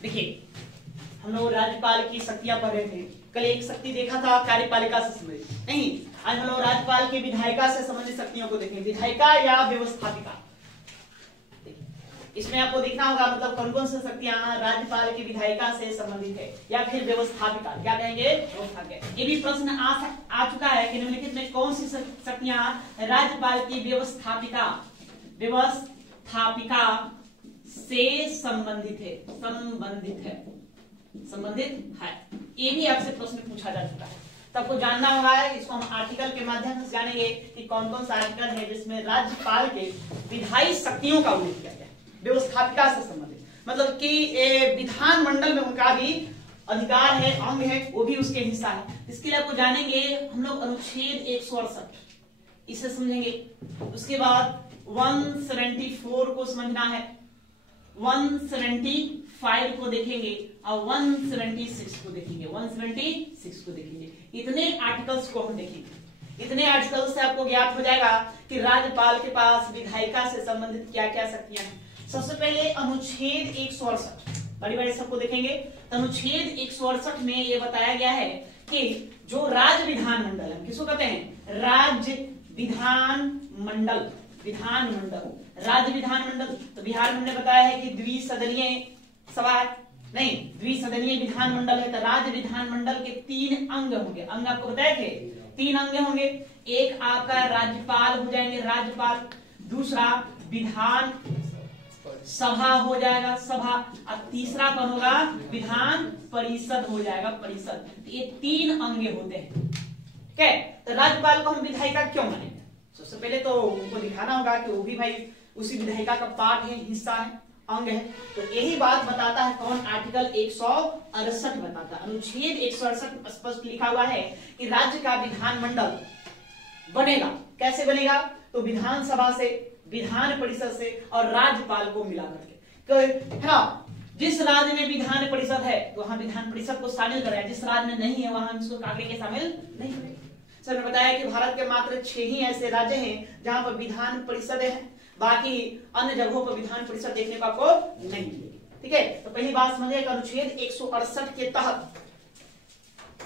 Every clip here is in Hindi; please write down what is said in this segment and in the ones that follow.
देखिए, हम लोग राज्यपाल की शक्तियां पढ़ रहे थे। कल एक शक्ति देखा था कार्यपालिका से संबंधित, नहीं, आज हम लोग राज्यपाल की विधायिका से संबंधित शक्तियों को देखें। विधायिका या व्यवस्थापिका, इसमें आपको देखना होगा मतलब कौन कौन सी शक्तियां राज्यपाल की विधायिका से संबंधित है, या फिर व्यवस्थापिका, क्या कहेंगे, व्यवस्थापिका। ये भी प्रश्न आ चुका है कि निम्नलिखित में कौन सी शक्तियां राज्यपाल की व्यवस्थापिका से संबंधित है। ये भी आपसे प्रश्न पूछा जा चुका है, तो आपको जानना होगा। इसको हम आर्टिकल के माध्यम से जानेंगे कि कौन कौन सा आर्टिकल है जिसमें राज्यपाल के विधायी शक्तियों का उल्लेख किया गया व्यवस्थापिका से संबंधित, मतलब कि विधानमंडल में उनका भी अधिकार है, अंग है, वो भी उसके हिस्सा है। इसके लिए आपको जानेंगे हम लोग अनुच्छेद 168, इसे समझेंगे। उसके बाद 174 को समझना है, 175 को देखेंगे और 176 को देखेंगे। इतने आर्टिकल्स को हम देखेंगे। इतने आर्टिकल्स से आपको ज्ञात हो जाएगा कि राज्यपाल के पास विधायिका से संबंधित क्या क्या शक्तियां हैं। सबसे पहले अनुच्छेद 168 बड़ी सबको देखेंगे। तो अनुच्छेद 168 में ये बताया गया है कि जो राज्य विधानमंडल है, किसको कहते हैं, राज्य विधानमंडल। राज्य विधानमंडल, तो बिहार में हमने बताया है कि द्विसदनीय सभा है, नहीं, द्विसदनीय विधानमंडल है। तो राज्य विधानमंडल के 3 अंग होंगे। अंग आपको बताए थे 3 अंग होंगे। एक आपका राज्यपाल हो जाएंगे, राज्यपाल। दूसरा विधान सभा हो जाएगा, सभा। और तीसरा कौन होगा, विधान परिषद हो जाएगा, परिषद। तो ये 3 अंग होते हैं। ठीक है, तो राज्यपाल को हम विधायिका क्यों मानेंगे? सबसे पहले तो उनको दिखाना होगा कि वो भी भाई उसी विधायिका का पार्ट है, हिस्सा है, अंग है। तो यही बात बताता है कौन, आर्टिकल 168 बताता है। अनुच्छेद 168 स्पष्ट लिखा हुआ है कि राज्य का विधानमंडल बनेगा। कैसे बनेगा? तो विधानसभा से, विधान परिषद से और राज्यपाल को मिला करके, है ना। जिस राज्य में विधान परिषद है तो वहां विधान परिषद को शामिल कराया, जिस राज्य में नहीं है वहां इसको कागड़े के शामिल नहीं करेंगे। सर ने बताया कि भारत के मात्र 6 ही ऐसे राज्य हैं जहां पर विधान परिषद है, बाकी अन्य जगहों पर विधान परिषद देखने को आपको नहीं मिलेगी। ठीक है, तो पहली बात समझिए, अनुच्छेद 168 के तहत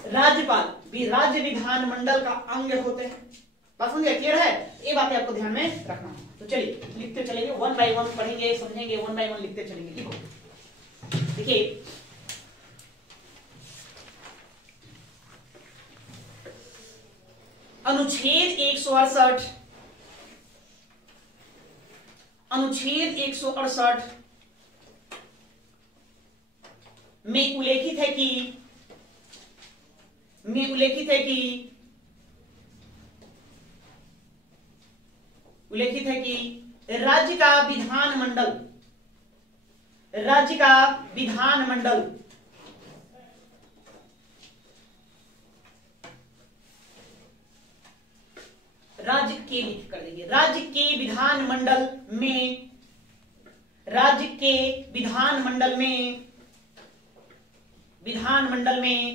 राज्यपाल भी राज्य विधानमंडल का अंग होते हैं। बात समझिए, क्लियर है? ये बातें आपको ध्यान में रखना है। तो चलिए लिखते चलेंगे, 1 बाय 1 पढ़ेंगे, समझेंगे, 1 बाय 1 लिखते चलेंगे। लिखो, देखिए, अनुच्छेद 168 में उल्लेखित है कि राज्य का विधानमंडल राज्य के लिख कर देंगे, राज्य के विधानमंडल में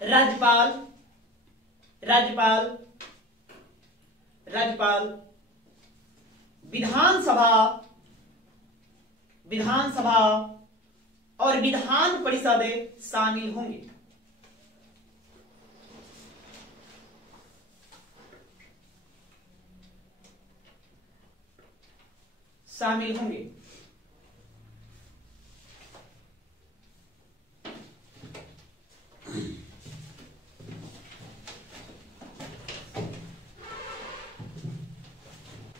राज्यपाल विधानसभा और विधान परिषद शामिल होंगे।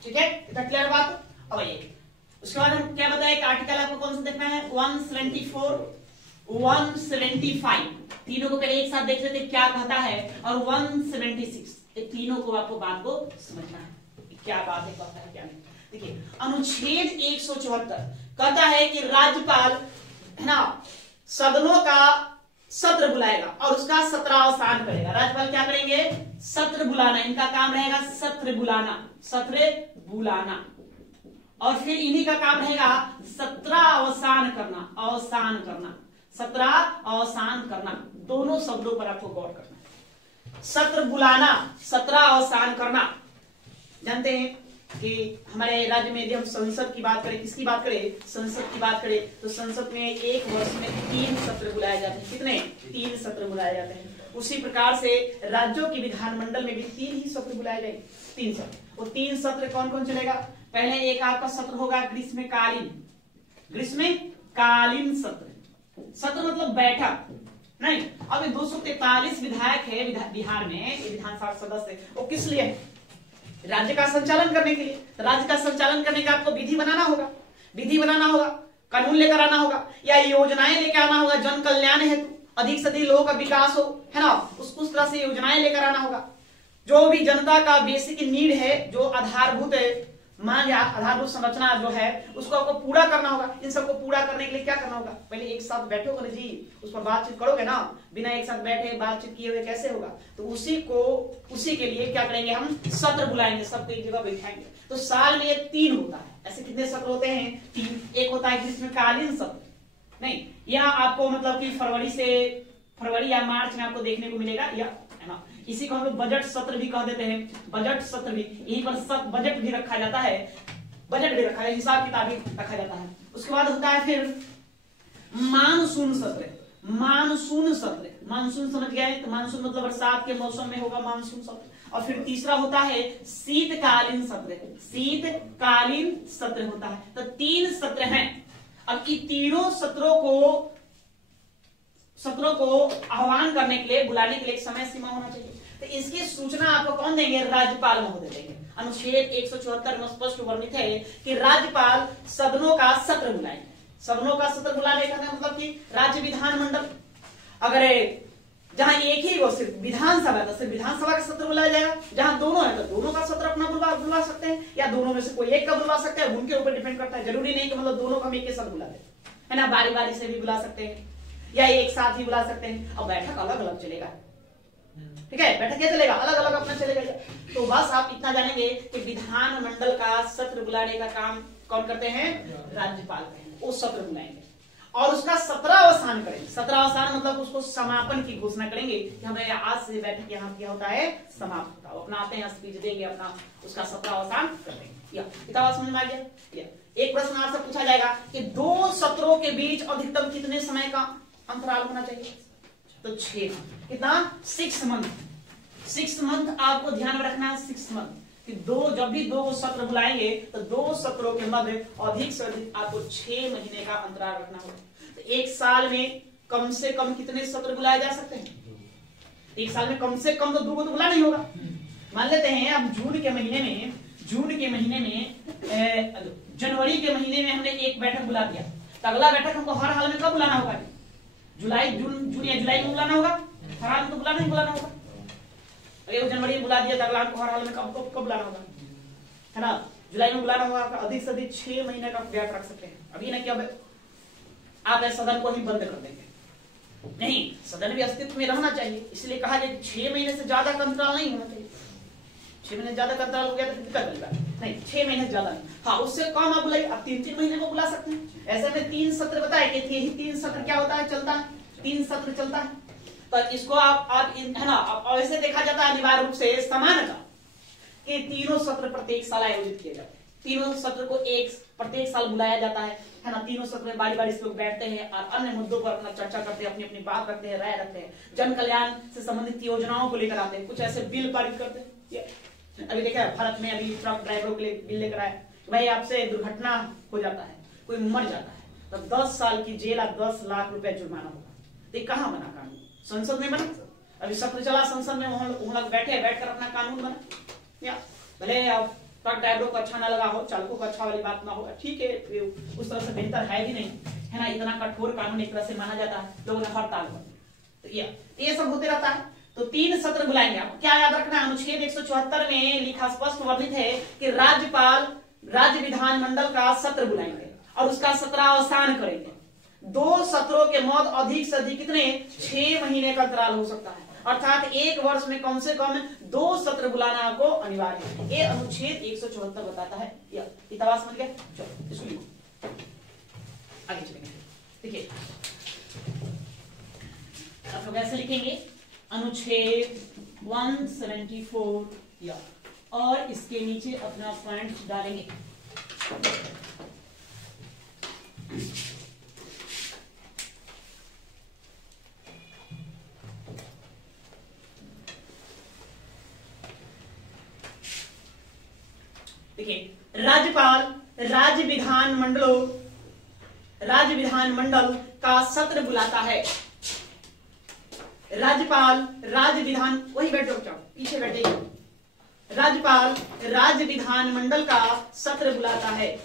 ठीक है, इतना क्लियर बात? अब आइए उसके बाद हम क्या बताए कि आर्टिकल आपको कौन सा देखना है, 174, 175, तीनों को पहले एक साथ देख लेते क्या कहता है, और 176, ये तीनों को आपको बात को समझना है, क्या बात है, कहता है क्या नहीं। देखिए, अनुच्छेद 174 कहता है कि राज्यपाल, है ना, सदनों का सत्र बुलाएगा और उसका सत्रावसान करेगा। राज्यपाल क्या करेंगे? सत्र बुलाना, इनका काम रहेगा सत्र बुलाना, और फिर इन्हीं का काम रहेगा सत्रावसान करना, दोनों शब्दों पर आपको गौर करना है। सत्र बुलाना, सत्रावसान करना, जानते हैं कि हमारे राज्य में यदि हम संसद की बात करें, किसकी बात करें, संसद की बात करें, तो संसद में एक वर्ष में 3 सत्र बुलाए जाते हैं। कितने? 3 सत्र बुलाए जाते हैं। उसी प्रकार से राज्यों की विधानमंडल में भी 3 ही सत्र बुलाए जाएंगे, 3 सत्र। वो 3 सत्र कौन कौन चलेगा? पहले एक आपका सत्र होगा ग्रीष्मकालीन, ग्रीष्मकालीन सत्र। सत्र मतलब बैठक नहीं। अब 243 विधायक है बिहार में, विधानसभा सदस्य, वो किस लिए है? राज्य का संचालन करने के लिए। तो राज्य का संचालन करने का आपको विधि बनाना होगा, विधि बनाना होगा, कानून लेकर आना होगा, या योजनाएं लेकर आना होगा, जन कल्याण हेतु, अधिक से अधिक लोगों का विकास हो, है ना, उस तरह से योजनाएं लेकर आना होगा। जो भी जनता का बेसिक नीड है, जो आधारभूत मांग या आधारभूत संरचना जो है, उसको आपको पूरा करना होगा। इन सबको पूरा करने के लिए क्या करना होगा? पहले एक साथ बैठोगे जी, उस पर बातचीत करोगे ना, बिना एक साथ बैठे बातचीत किए हुए कैसे होगा? तो उसी के लिए क्या करेंगे, हम सत्र बुलाएंगे, सबको एक जगह बैठाएंगे। तो साल में ये 3 होता है। ऐसे कितने सत्र होते हैं? 3। एक होता है ग्रीष्मकालीन सत्र, नहीं, यह आपको मतलब कि फरवरी या मार्च में आपको देखने को मिलेगा, या है ना, इसी को हम लोग बजट सत्र भी कह देते हैं, बजट सत्र भी। यहीं पर बजट भी रखा जाता है, बजट भी रखा है, हिसाब किताब भी रखा जाता है। उसके बाद होता है फिर मानसून सत्र। मानसून सत्र, मानसून समझ गए? तो मानसून मतलब बरसात के मौसम में होगा मानसून सत्र। और फिर तीसरा होता है शीतकालीन सत्र, शीतकालीन सत्र होता है। तो 3 सत्र हैं। अब इन तीनों सत्रों को आह्वान करने के लिए, बुलाने के लिए एक समय सीमा होना चाहिए। तो इसकी सूचना आपको कौन देंगे? राज्यपाल महोदय देंगे। अनुच्छेद 174 में स्पष्ट वर्णित है कि राज्यपाल सदनों का सत्र बुलाएंगे। सदनों का सत्र बुलाने का मतलब कि राज्य विधानमंडल, अगर जहां एक ही वो सिर्फ विधानसभा है तो सिर्फ विधानसभा का सत्र बुलाया जाएगा। जहां दोनों है तो दोनों का सत्र अपना बुला सकते हैं, या दोनों में से कोई एक का बुला सकते हैं, उनके ऊपर डिपेंड करता है। जरूरी नहीं कि मतलब दोनों का हम एक के साथ बुला दें, है ना, बारी बारी से भी बुला सकते हैं, या एक साथ ही बुला सकते हैं। अब बैठक अलग अलग चलेगा, ठीक है, बैठक क्या चलेगा? अलग अलग अपना चलेगा। तो बस आप इतना जानेंगे कि विधानमंडल का सत्र बुलाने का काम कौन करते हैं? राज्यपाल करेंगे। वो सत्र बुलाएंगे और उसका 17वां करेंगे। 17वां मतलब उसको समापन की घोषणा करेंगे कि हमें आज से बैठक यहाँ क्या होता है, समाप्त होता है। अपना आते हैं, स्पीच देंगे, अपना उसका 17वां कर देंगे। इतना बात समझ में आ गया? एक प्रश्न आपसे पूछा जाएगा कि 2 सत्रों के बीच अधिकतम कितने समय का अंतराल होना चाहिए? तो 6। कितना? 6 मंथ। 6 मंथ आपको ध्यान में रखना है। 6 मंथ कि जब भी 2 सत्र बुलाएंगे तो 2 सत्रों के मध्य अधिक से अधिक आपको 6 महीने का अंतराल रखना होगा। तो एक साल में कम से कम कितने सत्र बुलाए जा सकते हैं? एक साल में कम से कम तो 2 तो बुला नहीं होगा। मान लेते हैं अब जून के महीने में जनवरी के महीने में हमने एक बैठक बुला दिया, तो अगला बैठक हमको हर हाल में कब बुलाना होगा? जून या जुलाई में बुलाना होगा। हर हाल में तो बुलाना होगा। अगर वो जनवरी में बुला दिया तो अगला हमको हर हाल में कब बुलाना होगा, है ना, जुलाई में बुलाना होगा। अधिक से अधिक 6 महीने का गैप रख सकते हैं। अभी ना क्या आप सदन को ही बंद कर देंगे, नहीं, सदन भी अस्तित्व में रहना चाहिए। इसलिए कहा जाए 6 महीने से ज्यादा का अंतराल नहीं होना चाहिए। 6 महीने ज्यादा का अंतराल हो गया तो दिक्कत होगा, नहीं, 6 महीने ज्यादा नहीं। हाँ, उससे कम आप बुलाइए, आप 3-3 महीने को बुला सकते हैं। ऐसे में 3 सत्र बताए कि यही 3 सत्र क्या होता है, चलता है, 3 सत्र चलता है। तो इसको आप है ना, ऐसे देखा जाता है अनिवार्य रूप से समानता कि तीनों सत्र प्रत्येक साल आयोजित किए जाते हैं। तीनों सत्र को प्रत्येक साल बुलाया जाता है ना। तीनों सत्र में बारी बारी से लोग बैठते हैं और अन्य मुद्दों पर अपना चर्चा करते हैं, अपनी अपनी बात रखते हैं, राय रखते हैं, जन कल्याण से संबंधित योजनाओं को लेकर आते हैं, कुछ ऐसे बिल पारित करते हैं। अभी देखा है भारत में अभी ट्रक ड्राइवरों के लिए बिल लेकर आए, भाई आपसे दुर्घटना हो जाता है, कोई मर जाता है तो 10 साल की जेल और 10 लाख रुपए जुर्माना होगा। तो कहाँ बना कानून? संसद में बना। अभी सत्र चला संसद में, वहां लोग बैठकर अपना कानून बना। या भले आप ट्रक ड्राइवरों को अच्छा ना लगा हो, चालकों को अच्छा वाली बात ना हो, ठीक है, उस तरह से बेहतर है भी नहीं, है ना, इतना कठोर कानून एक तरह से माना जाता है, लोगों ने हड़ताल कर। तो ये सब होते रहता है। तो 3 सत्र बुलाएंगे। आपको क्या याद रखना है? अनुच्छेद 174 में लिखा स्पष्ट वर्णित है कि राज्यपाल राज्य विधानमंडल का सत्र बुलाएंगे और उसका 17वां करेंगे। 2 सत्रों के मध्य अधिक से अधिक कितने? 6 महीने का अंतराल हो सकता है, अर्थात एक वर्ष में कम से कम 2 सत्र बुलाना आपको अनिवार्य है। ये अनुच्छेद 174 बताता है। इतना समझ गए? चलो इसको लिखो, आगे चलेंगे। देखिए आप लोग ऐसे लिखेंगे अनुच्छेद 174 या और इसके नीचे अपना पॉइंट डालेंगे। देखिए, राज्यपाल राज्य विधान मंडल का सत्र बुलाता है। राज्यपाल राज्य विधान, वही बैठ जाओ, पीछे बैठ जाइए। राज्यपाल राज्य विधान मंडल का सत्र बुलाता है।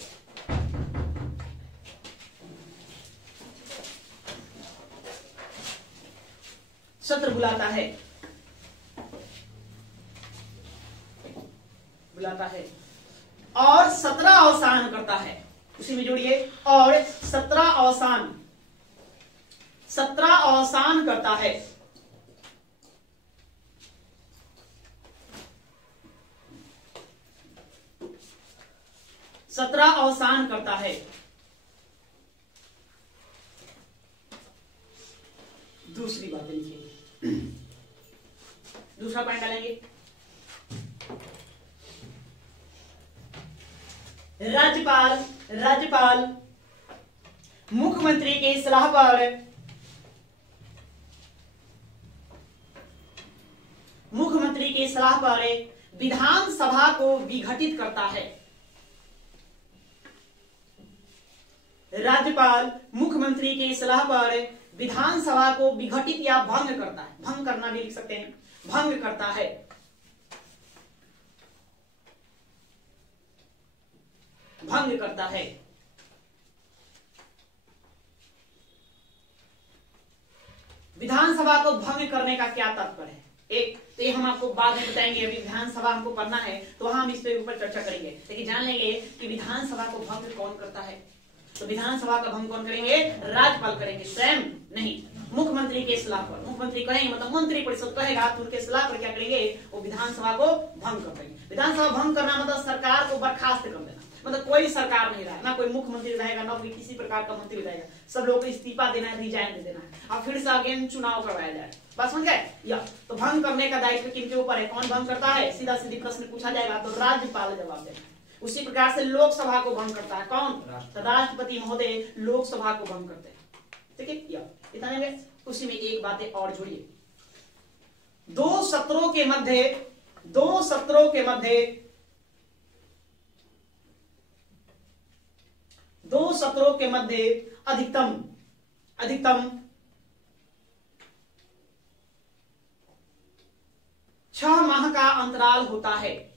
सत्र बुलाता है और 17 अवसान करता है। उसी में जोड़िए, और 17 अवसान करता है। दूसरी बात लिखिए, दूसरा पॉइंट डालेंगे। राज्यपाल मुख्यमंत्री की सलाह पर विधानसभा को विघटित करता है। राज्यपाल मुख्यमंत्री की सलाह पर विधानसभा को विघटित या भंग करता है। भंग करना भी लिख सकते हैं, भंग करता है। विधानसभा को भंग करने का क्या तात्पर्य है? एक तो ये हम आपको बाद में बताएंगे, अभी विधानसभा हमको पढ़ना है तो वहां हम इस पे ऊपर चर्चा करेंगे, लेकिन जान लेंगे कि विधानसभा को भंग कौन करता है। तो विधानसभा का भंग कौन करेंगे? राज्यपाल करेंगे, स्वयं नहीं, मुख्यमंत्री के सलाह पर। मुख्यमंत्री कहेंगे, मतलब मंत्री परिषद कहेगा तो उनके सलाह पर क्या करेंगे? वो विधानसभा को भंग कर देंगे। विधानसभा भंग करना मतलब सरकार को बर्खास्त कर देना, मतलब कोई सरकार नहीं रहेगा, ना कोई मुख्यमंत्री रहेगा, ना कोई किसी प्रकार का मंत्री रहेगा, सब लोगों को इस्तीफा देना है, रिजाइन दे देना है, और फिर से अगेन चुनाव करवाया जाए। बात समझ गए? या तो भंग करने का दायित्व किनके ऊपर है? कौन भंग करता है? सीधा सीधी प्रश्न पूछा जाएगा तो राज्यपाल जवाब देगा। उसी प्रकार से लोकसभा को भंग करता है कौन? तो राष्ट्रपति महोदय लोकसभा को भंग करते हैं। ठीक है, या इतना नहीं। उसी में एक बातें और जोड़िए, दो सत्रों के मध्य अधिकतम 6 माह का अंतराल होता है।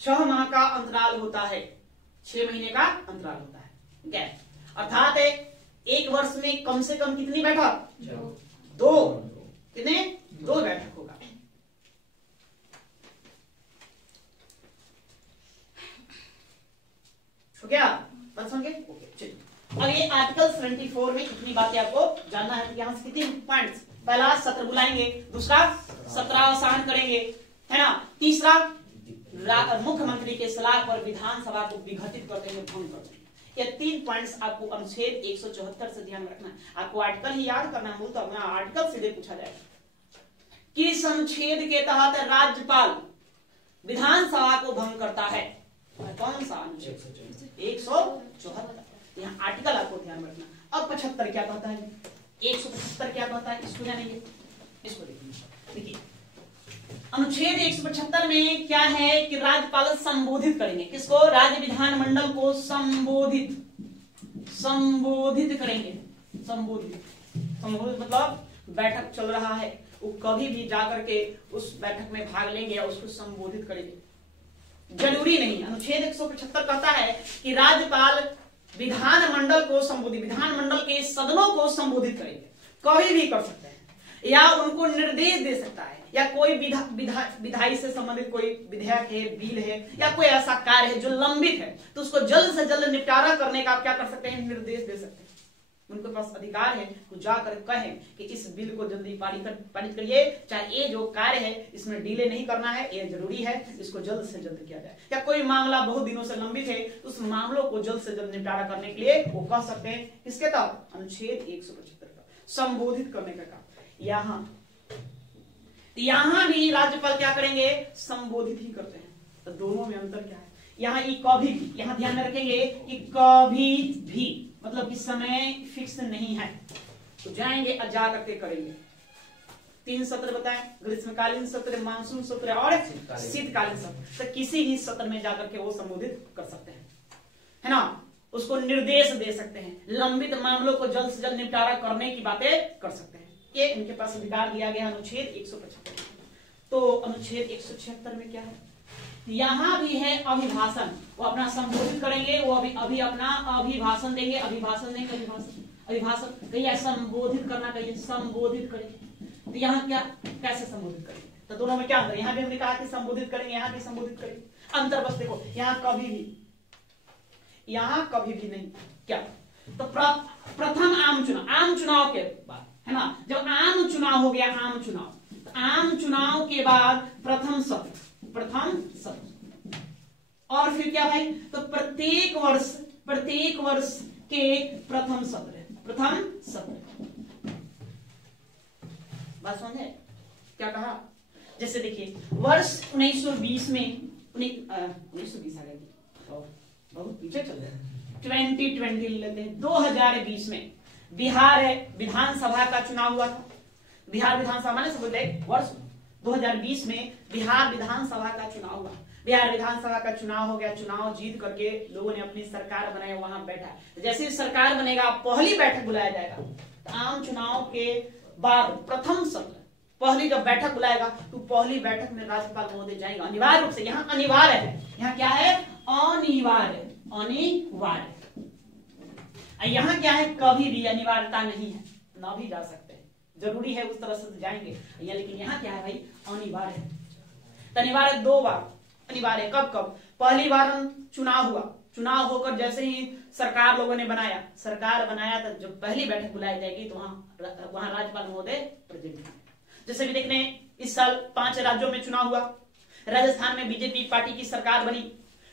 6 माह का अंतराल होता है, 6 महीने का अंतराल होता है गैप। अर्थात एक वर्ष में कम से कम कितनी बैठक? 2 कितने? 2 बैठक होगा। हो गया? बात समझ गए? ओके, चलिए अब ये आर्टिकल 74 में कितनी बातें आपको जानना है। यहां से कितने पॉइंट्स? पहला सत्र बुलाएंगे, दूसरा 17 अवसान करेंगे, है ना, तीसरा मुख्यमंत्री के सलाह पर विधानसभा को विघटित कर देंगे, भंग कर देंगे। ये 3 पॉइंट्स आपको अनुच्छेद 174 से ध्यान रखना है। आपको आर्टिकल ही याद करना है, तो आर्टिकल सीधे पूछा जाएगा। किस अनुच्छेद के तहत राज्यपाल विधानसभा को भंग करता है? कौन सा अनुच्छेद? 174। यहाँ आर्टिकल आपको ध्यान रखना। अब 75 क्या कहता है? 175 क्या कहता है? इसको जानेंगे, इसको देखिए। अनुच्छेद 175 में क्या है कि राज्यपाल संबोधित करेंगे। किसको? राज्य विधानमंडल को संबोधित करेंगे। संबोधित मतलब बैठक चल रहा है, वो कभी भी जाकर के उस बैठक में भाग लेंगे या उसको संबोधित करेंगे, जरूरी नहीं। अनुच्छेद 175 कहता है कि राज्यपाल विधानमंडल के सदनों को संबोधित करेंगे, कभी भी कर सकते हैं, या उनको निर्देश दे सकता है, या कोई विधायी से संबंधित कोई विधेयक है, बिल है, या कोई ऐसा कार्य है जो लंबित है, तो उसको जल्द से जल्द निपटारा करने का आप क्या कर सकते हैं? निर्देश दे सकते हैं। उनके पास अधिकार है तो जाकर कहें कि इस बिल को जल्दी पारित करिए, चाहे ये जो कार्य है इसमें डिले नहीं करना है, ये जरूरी है, इसको जल्द से जल्द किया जाए। या कोई मामला बहुत दिनों से लंबित है, उस मामलों को जल्द से जल्द निपटारा करने के लिए वो कह सकते हैं। किसके तहत? अनुच्छेद 175 का। संबोधित करने का काम। यहां भी राज्यपाल क्या करेंगे, संबोधित ही करते हैं। तो दोनों में अंतर क्या है, यहाँ ये कभी भी, यहां ध्यान में रखेंगे कि कभी भी मतलब कि समय फिक्स नहीं है, तो जाएंगे और जा करके करेंगे। 3 सत्र बताएं, ग्रीष्मकालीन सत्र, मानसून सत्र और शीतकालीन सत्र। तो किसी भी सत्र में जाकर के वो संबोधित कर सकते हैं, है ना, उसको निर्देश दे सकते हैं, लंबित मामलों को जल्द से जल्द निपटारा करने की बातें कर सकते हैं। ये इनके पास अधिकार दिया गया अनुच्छेद 175। तो अनुच्छेद 176 में क्या है, यहां भी है अभिभाषण, वो अपना संबोधित करेंगे, वो अभी अपना अभिभाषण देंगे, अभिभाषण कहिए संबोधित करना, कहिए संबोधित करेंगे। तो यहाँ क्या, कैसे संबोधित करेंगे, तो दोनों में क्या अंतर, यहाँ भी हमने कहा कि संबोधित करेंगे, यहाँ भी संबोधित करेंगे, अंतर बस देखो, यहाँ कभी भी नहीं, क्या, तो प्रथम आम चुनाव के बाद, है ना, जब आम चुनाव हो गया, तो आम चुनाव के बाद प्रथम सत्र, और फिर क्या भाई, तो प्रत्येक वर्ष के प्रथम सत्र। बात समझे क्या कहा, जैसे देखिए वर्ष 1920 में 1920 आ गई, बहुत पीछे चल रहे हैं, 2020 लेते हैं, 2020 में बिहार विधानसभा का चुनाव हुआ था। बिहार विधानसभा माने समझ ले, वर्ष 2020 में बिहार विधानसभा का चुनाव हुआ। बिहार विधानसभा का चुनाव हो गया, चुनाव जीत करके लोगों ने अपनी सरकार बनाई, वहां बैठा। जैसे ही सरकार बनेगा पहली बैठक बुलाया जाएगा, तो आम चुनाव के बाद प्रथम सत्र, पहली जब बैठक बुलाएगा तो पहली बैठक में राज्यपाल महोदय जाएंगे अनिवार्य रूप से। यहाँ अनिवार्य है, यहाँ क्या है, अनिवार्य। यहाँ क्या है, कभी भी अनिवार्यता नहीं है, ना भी जा सकते हैं, जरूरी है उस तरह से जाएंगे, लेकिन यहाँ क्या है भाई, अनिवार्य है। तो अनिवार्य 2 बार अनिवार्य, कब, पहली बार चुनाव हुआ, चुनाव होकर जैसे ही सरकार लोगों ने सरकार बनाया, तो जब पहली बैठक बुलाई जाएगी तो वहां राज्यपाल महोदय प्रेजेंट हैं। जैसे भी देखने, इस साल 5 राज्यों में चुनाव हुआ। राजस्थान में बीजेपी पार्टी की सरकार बनी,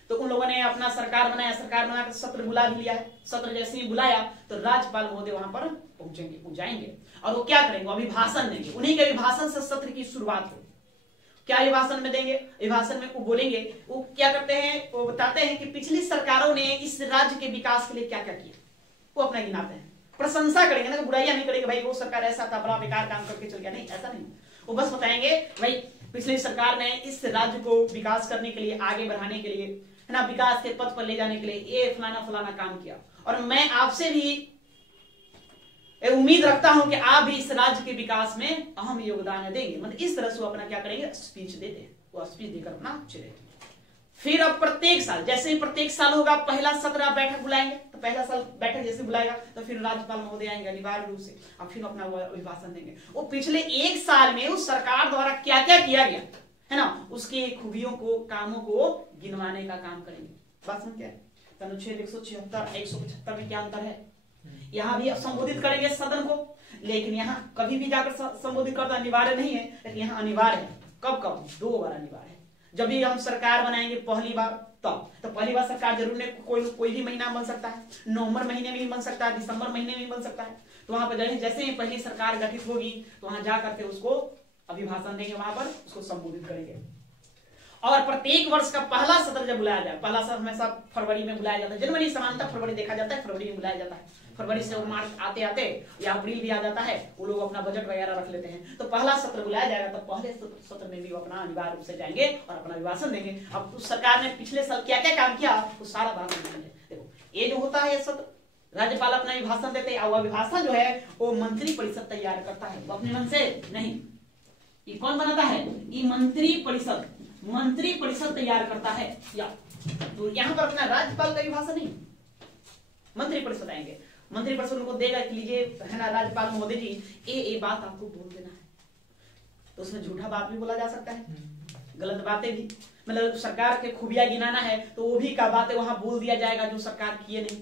तो उन लोगों ने अपना सरकार बनाकर सत्र बुला भी लिया है। सत्र जैसे ही बुलाया तो राज्यपाल महोदय वहां पर पहुंचाएंगे और वो क्या करेंगे, अभिभाषण देंगे। उन्हीं के अभिभाषण से सत्र की शुरुआत हो। क्या अभिभाषण में देंगे, अभिभाषण में वो बोलेंगे, वो क्या करते हैं, वो बताते हैं कि पिछली सरकारों ने इस राज्य के विकास के लिए क्या क्या किया, वो अपना गिनाते हैं, प्रशंसा करेंगे ना, बुराइयां नहीं करेंगे, भाई वो सरकार ऐसा था, बड़ा बेकार काम करके चल गया, नहीं, ऐसा नहीं। वो बस बताएंगे भाई पिछली सरकार ने इस राज्य को विकास करने के लिए, आगे बढ़ाने के लिए, है ना, विकास के पथ पर ले जाने के लिए ये फलाना काम किया, और मैं आपसे भी उम्मीद रखता हूं कि आप भी इस राज्य के विकास में अहम योगदान देंगे। मतलब इस तरह से वो अपना क्या करेंगे, स्पीच देते हैं, वो स्पीच देकर अपना चले। फिर अब प्रत्येक साल, जैसे ही प्रत्येक साल होगा, पहला सत्र बैठक बुलाएंगे, तो पहला साल बैठक जैसे बुलाएगा तो फिर राज्यपाल महोदय आएंगे अनिवार्य रूप से, और फिर अपना अभिभाषण देंगे। वो पिछले 1 साल में उस सरकार द्वारा क्या क्या किया गया है ना, उसके खूबियों को, कामों को गिनवाने का काम करेंगे। बात समझ क्या है, अनुच्छेद 176 175 में क्या अंतर है, यहाँ भी संबोधित करेंगे सदन को, लेकिन यहाँ कभी भी जाकर संबोधित करना अनिवार्य नहीं है, लेकिन यहाँ अनिवार्य है। कब 2 बार अनिवार्य है। जब भी हम सरकार बनाएंगे पहली बार, तब तो पहली बार सरकार जरूर ने कोई भी महीना बन सकता है, नवंबर महीने में भी बन सकता है, दिसंबर महीने में भी बन सकता है। तो वहां पर जैसे ही पहली सरकार गठित होगी तो वहां जा करके उसको अभिभाषण देंगे, वहां पर उसको संबोधित करेंगे। और प्रत्येक वर्ष का पहला सत्र जब बुलाया जाए, पहला सत्र हमेशा फरवरी में बुलाया जाता है, जनवरी समानता फरवरी देखा जाता है, फरवरी में बुलाया जाता है। फरवरी से मार्च आते या अप्रैल भी आ जाता है, वो लोग अपना बजट वगैरह रख लेते हैं। तो पहला सत्र बुलाया जाएगा, तो पहले सत्र में भी वो अपना अनिवार्य रूप से जाएंगे और अपना अभिभाषण देंगे। अब उस सरकार ने पिछले साल क्या क्या काम किया वो सारा बात देंगे। देखो ये जो होता है, ये सत्र राज्यपाल अपना अभिभाषण देते हैं, और अभिभाषण जो है वो मंत्री परिषद तैयार करता है, वो अपने मन से नहीं। ये कौन बनाता है, ये मंत्री परिषद तैयार करता है। तो यहाँ पर अपना राज्यपाल का अभिभाषण नहीं, मंत्री परिषद आएंगे, मंत्री परिषद उनको देगा कि लीजिए, है ना, राज्यपाल महोदय जी ये बात आपको बोल देना है। तो उसमें झूठा बात भी बोला जा सकता है, गलत बातें भी, मतलब सरकार के खूबियां गिनाना है तो वो भी का बातें वहां बोल दिया जाएगा जो सरकार किए नहीं,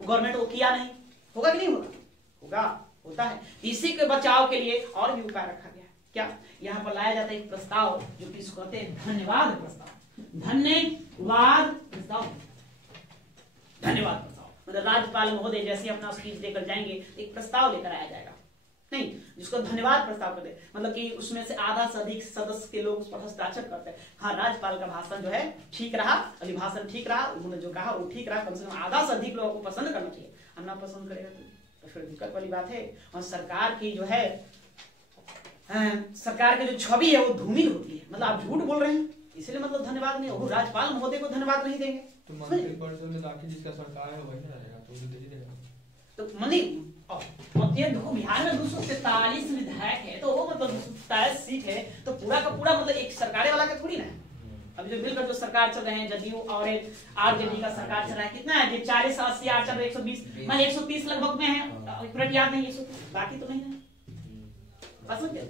गवर्नमेंट वो किया नहीं, होगा कि नहीं होगा, होता है। इसी के बचाव के लिए और भी उपाय रखा गया है। क्या यहाँ पर लाया जाता है एक प्रस्ताव, जो कि इसको कहते हैं धन्यवाद प्रस्ताव। धन्यवाद प्रस्ताव मतलब राज्यपाल महोदय जैसे अपना स्पीच देकर जाएंगे, एक प्रस्ताव लेकर आया जाएगा नहीं, जिसको धन्यवाद प्रस्ताव करते, मतलब कि उसमें से आधा से अधिक सदस्य के लोग उस पर हस्ताक्षर करते हैं। हाँ, राज्यपाल का भाषण जो है ठीक रहा, अभिभाषण ठीक रहा, उन्होंने जो कहा वो ठीक रहा, कम से कम आधा से अधिक लोगों को पसंद करना चाहिए। हम ना पसंद करेगा तो फिर दिक्कत वाली बात है। और सरकार की जो है सरकार की जो छवि है वो धूमिल होती है, मतलब आप झूठ बोल रहे हैं इसलिए मतलब धन्यवाद नहीं, वो राज्यपाल महोदय को धन्यवाद नहीं देंगे। तो मंत्रिपरिषद में जाके जिसका सरकार है वही ना रहेगा, तो दे ही देगा। तो मनी ये देखो बिहार में 243 विधायक है, तो वो मतलब 243 सीट है, तो पूरा का पूरा मतलब एक सरकार वाला का थोड़ी ना है। अभी जो मिलकर जो सरकार चल रहे हैं, जदयू और आरजेडी का सरकार चल रहा है, कितना है 40 80 8 चल 120 मान 130 लगभग में है, करेक्ट याद नहीं 130, बाकी तो नहीं है, पसंद है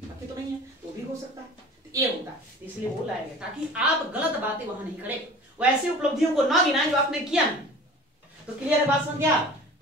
बाकी तो नहीं है, तो भी हो सकता है। तो ये होता है, इसलिए वो लाया गया ताकि आप गलत बातें वहां नहीं करें, वैसी उपलब्धियों को ना गिनाएं जो आपने किया नहीं। तो क्लियर है बात, समझ गया?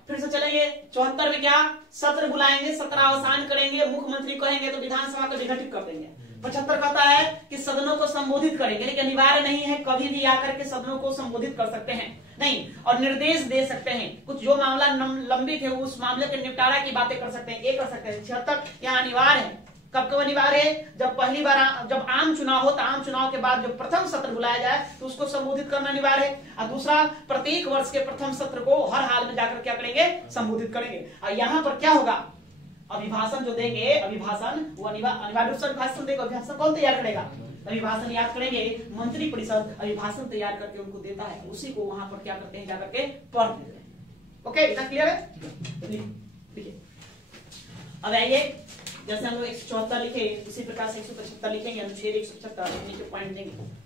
फिर से चलेंगे 74 में क्या सत्र बुलाएंगे, सत्र अवसान करेंगे, मुख्यमंत्री कहेंगे तो विधानसभा को विघटित कर देंगे। 75 कहता है कि सदनों को संबोधित करेंगे, लेकिन अनिवार्य नहीं है, कभी भी आकर के सदनों को संबोधित कर सकते हैं नहीं, और निर्देश दे सकते हैं, कुछ जो मामला लंबित है उस मामले के निपटारा की बातें कर सकते हैं, ये कर सकते हैं। 76 यहाँ अनिवार्य है, कब कब अनिवार्य है? जब पहली बार जब आम चुनाव हो, तो आम चुनाव के बाद जब प्रथम सत्र बुलाया जाए तो उसको संबोधित करना अनिवार्य है। और दूसरा, प्रत्येक वर्ष के प्रथम सत्र को हर हाल में जाकर क्या करेंगे, संबोधित करेंगे। और यहाँ पर क्या होगा, अभिभाषण जो देंगे, अभिभाषण वो अनिवार्य रूप से अभिभाषण देगा। अभिभाषण कौन तैयार करेगा? अभिभाषण याद करेंगे, मंत्री परिषद अभिभाषण तैयार करके उनको देता है, उसी को वहां पर क्या करते हैं, जाकर के पढ़ देते हैं। ओके, इतना क्लियर है? देखिए अब आइए, जैसे हम लोग 174 लिखे, इसी प्रकार से 175 लिखेंगे, अनुच्छेद 175 नीचे पॉइंट देंगे।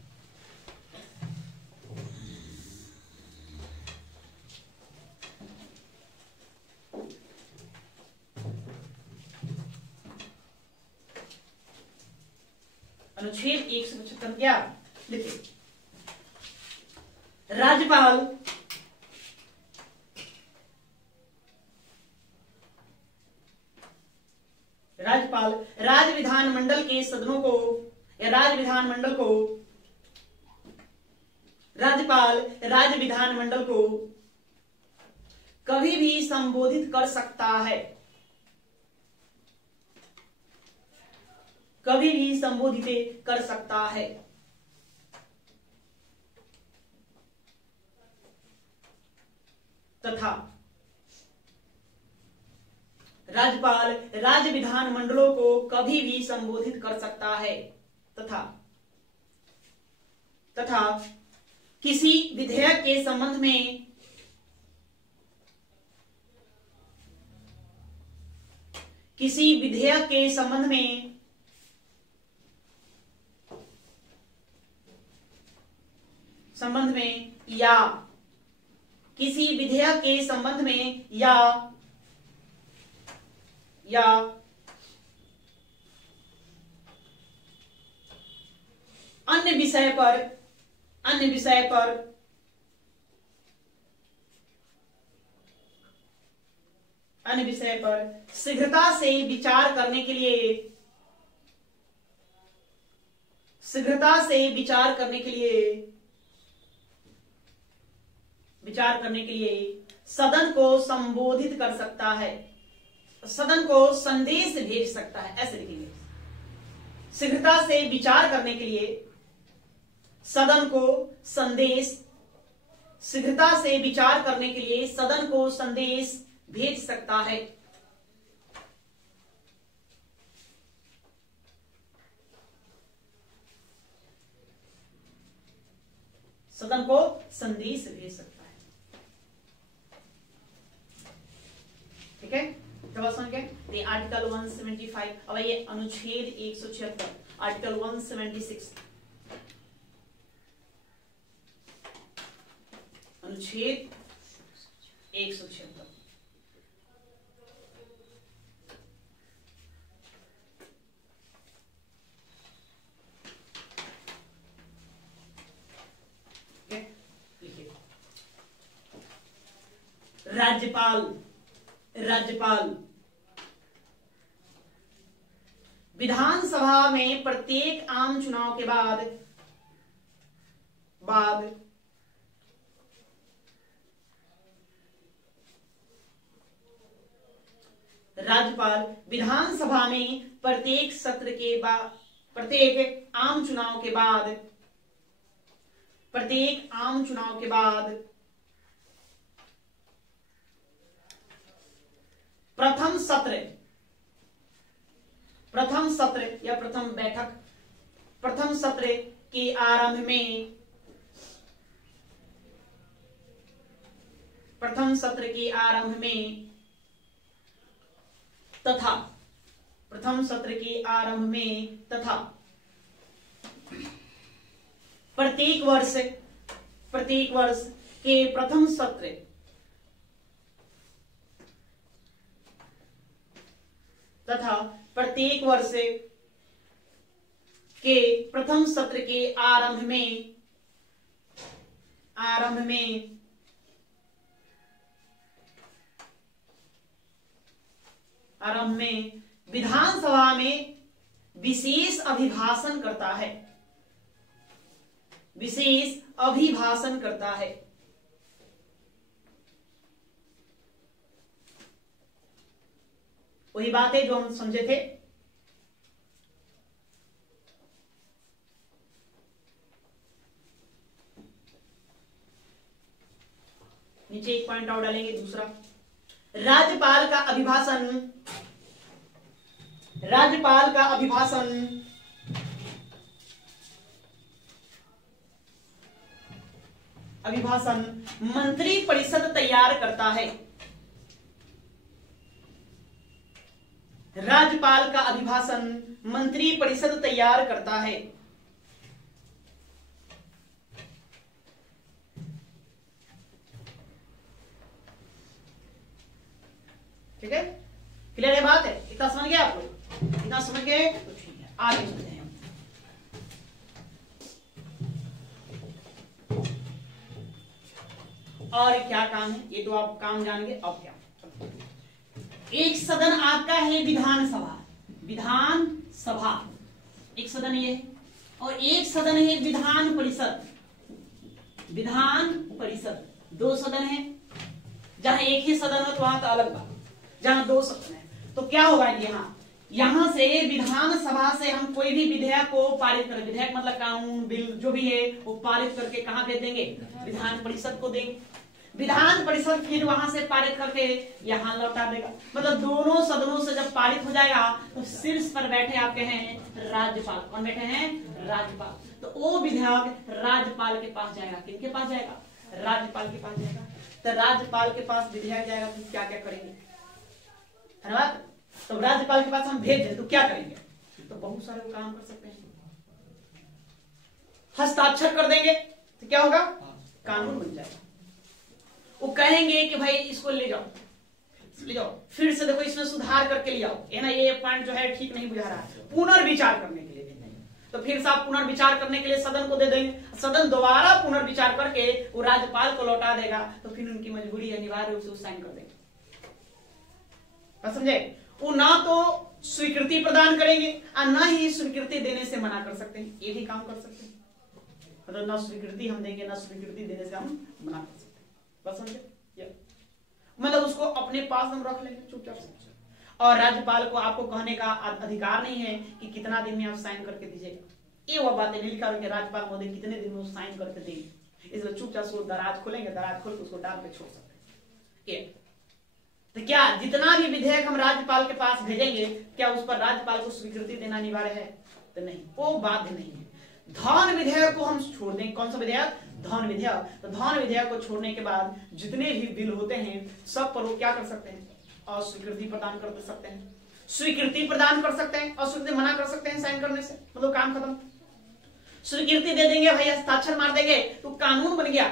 अनुच्छेद 175 क्या लिखे? राज्यपाल राज्य विधानमंडल के सदनों को या राज्यपाल राज्य विधानमंडल को कभी भी संबोधित कर सकता है, कभी भी संबोधित कर सकता है, तथा राज्यपाल राज्य विधानमंडलों को कभी भी संबोधित कर सकता है, तथा किसी विधेयक के संबंध में या किसी विधेयक के संबंध में या अन्य विषय पर शीघ्रता से विचार करने के लिए सदन को संबोधित कर सकता है, सदन को संदेश भेज सकता है, ऐसे लिखेंगे। शीघ्रता से विचार करने के लिए सदन को संदेश भेज सकता है। सदन को संदेश भेज सकता है, ठीक है? ये आर्टिकल 175। अब ये अनुच्छेद 176, आर्टिकल 176, अनुच्छेद 176। राज्यपाल विधानसभा में प्रत्येक आम चुनाव के बाद राज्यपाल विधानसभा में प्रत्येक सत्र के बाद, प्रत्येक आम चुनाव के बाद, प्रत्येक आम चुनाव के बाद प्रथम सत्र या प्रथम बैठक, प्रथम सत्र के आरंभ में, प्रथम सत्र के आरंभ में तथा, प्रथम सत्र के आरंभ में तथा प्रत्येक वर्ष के प्रथम सत्र तथा प्रत्येक वर्ष के प्रथम सत्र के आरंभ में विधानसभा में विशेष अभिभाषण करता है, विशेष अभिभाषण करता है। वही बात है जो हम समझे थे। नीचे एक पॉइंट आउट डालेंगे। दूसरा, राज्यपाल का अभिभाषण, राज्यपाल का अभिभाषण मंत्री परिषद तैयार करता है। राज्यपाल का अभिभाषण मंत्री परिषद तैयार करता है। ठीक है, क्लियर है बात है? इतना समझ गए आप लोग? इतना समझ गए तो ठीक है, आगे चलते हैं। और क्या काम है ये तो आप काम जानेंगे। अब क्या, एक सदन आपका है विधानसभा, विधानसभा एक सदन ये है, और एक सदन है विधान परिषद, विधान परिषद। दो सदन है, जहां एक ही सदन है तो वहां तो अलग बात, जहां दो सदन है तो क्या होगा, यहां से विधानसभा से हम कोई भी विधेयक को पारित करें, विधेयक मतलब कानून बिल जो भी है वो पारित करके कहां भेज देंगे, विधान परिषद को देंगे। विधान परिषद फिर वहां से पारित करके यहां लौटा देगा। मतलब दोनों सदनों से जब पारित हो जाएगा तो शीर्ष पर बैठे आपके हैं राज्यपाल। कौन बैठे हैं? राज्यपाल। तो वो विधेयक राज्यपाल के पास जाएगा। किनके पास जाएगा? राज्यपाल के पास जाएगा। तो राज्यपाल के पास विधेयक जाएगा तो क्या क्या करेंगे? धन्यवाद। तो राज्यपाल के पास हम भेज दें तो क्या करेंगे? तो बहुत सारे काम कर सकते हैं। हस्ताक्षर कर देंगे तो क्या होगा? कानून बन जाएगा। वो कहेंगे कि भाई इसको ले जाओ, ले जाओ, फिर से देखो इसमें सुधार करके ले आओ, है ना, ये पॉइंट जो है ठीक नहीं बुझा रहा है, पुनर्विचार करने के लिए देंगे। तो फिर से आप पुनर्विचार करने के लिए सदन को दे देंगे, सदन दोबारा पुनर्विचार करके वो राज्यपाल को लौटा देगा। तो फिर उनकी मजबूरी अनिवार्य रूप से साइन कर देंगे। समझे? वो ना तो स्वीकृति प्रदान करेंगे और ना ही स्वीकृति देने से मना कर सकते हैं। ये भी काम कर सकते हैं। मतलब ना स्वीकृति हम देंगे, ना स्वीकृति देने से हम मना कर सकते हैं। समझे? मतलब उसको अपने पास हम रख लेंगे चुपचाप से। और राज्यपाल को आपको कहने का अधिकार नहीं है कि कितना दिन में आप साइन करके दीजिएगा। ये वो बातें नहीं लिखा होंगे राज्यपाल महोदय कितने दिन में साइन करके देंगे। इसलिए चुपचाप से दराज खोलेंगे, दराज खोल के उसको डाल के छोड़ सकते हैं। तो क्या जितना भी विधेयक हम राज्यपाल के पास भेजेंगे क्या उस पर राज्यपाल को स्वीकृति देना अनिवार्य है? तो नहीं, वो बाध्य नहीं है। धन विधेयक को हम छोड़ दें। कौन सा विधेयक? धन विधेयक। तो धन विधेयक को छोड़ने के बाद जितने भी बिल होते हैं सब पर वो क्या कर सकते हैं? अस्वीकृति प्रदान कर सकते हैं। स्वीकृति प्रदान कर सकते हैं, अस्वीकृति मना कर सकते हैं साइन करने से। मतलब काम खत्म। स्वीकृति दे देंगे भाई, हस्ताक्षर मार देंगे तो कानून बन गया।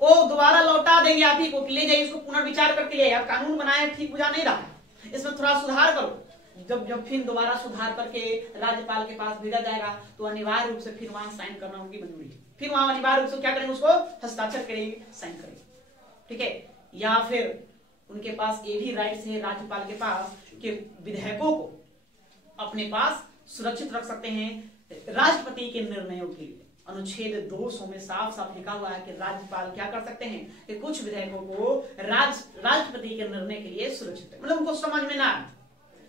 वो दोबारा लौटा देंगे आप ही को, ले जाइए इसको पुनर्विचार करके ले आइए। कानून बनाया ठीक बुझा नहीं रहा, इसमें थोड़ा सुधार करो। जब फिर दोबारा सुधार करके राज्यपाल के पास भेजा जाएगा तो अनिवार्य रूप से फिर वहां साइन करना उनकी मंजूरी है। फिर वहां अनिवार्य रूप से क्या करेंगे? उसको हस्ताक्षर करेंगे, साइन करेंगे। ठीक है? या फिर उनके पास ये भी राइट्स है राज्यपाल के पास कि विधेयकों को अपने पास सुरक्षित रख सकते हैं राष्ट्रपति के निर्णयों के लिए। अनुच्छेद 200 में साफ साफ लिखा हुआ है कि राज्यपाल क्या कर सकते हैं कि कुछ विधेयकों को राष्ट्रपति के निर्णय के लिए सुरक्षित है, मतलब उनको समझ में ना आए।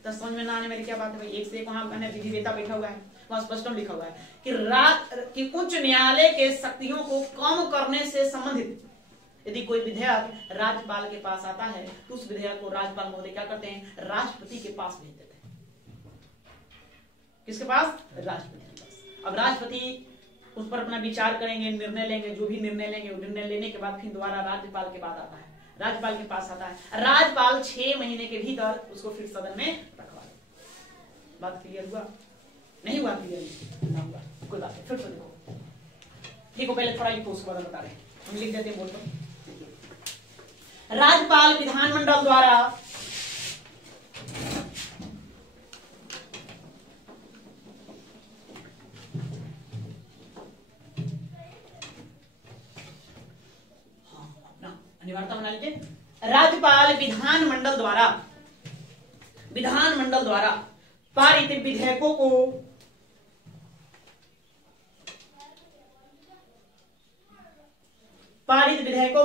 तो समझ में ना आने मेरी क्या बात है भाई, एक से एक वहां मैंने विधिवेता बैठा हुआ है, वहां स्पष्ट लिखा हुआ है कि उच्च न्यायालय के शक्तियों को कम करने से संबंधित यदि कोई विधेयक राज्यपाल के पास आता है तो उस विधेयक को राज्यपाल महोदय क्या करते हैं, राष्ट्रपति के पास भेज देते हैं। किसके पास? राष्ट्रपति के पास। अब राष्ट्रपति उस पर अपना विचार करेंगे, निर्णय लेंगे, जो भी निर्णय लेंगे वो निर्णय लेने के बाद फिर दोबारा राज्यपाल के बाद आता है, राज्यपाल के पास आता है। राज्यपाल 6 महीने के भीतर उसको फिर सदन में रखवा दे। बात क्लियर हुआ? नहीं हुआ क्लियर? ना हुआ, कोई बात नहीं, फिर से देखो, ठीक हो, पहले थोड़ा लिखो उसके बाद बता रहे हैं, हम लिख देते हैं बोल पर। राज्यपाल विधानमंडल द्वारा अनिवार्यता बना लीजिए, राज्यपाल विधानमंडल द्वारा पारित विधेयकों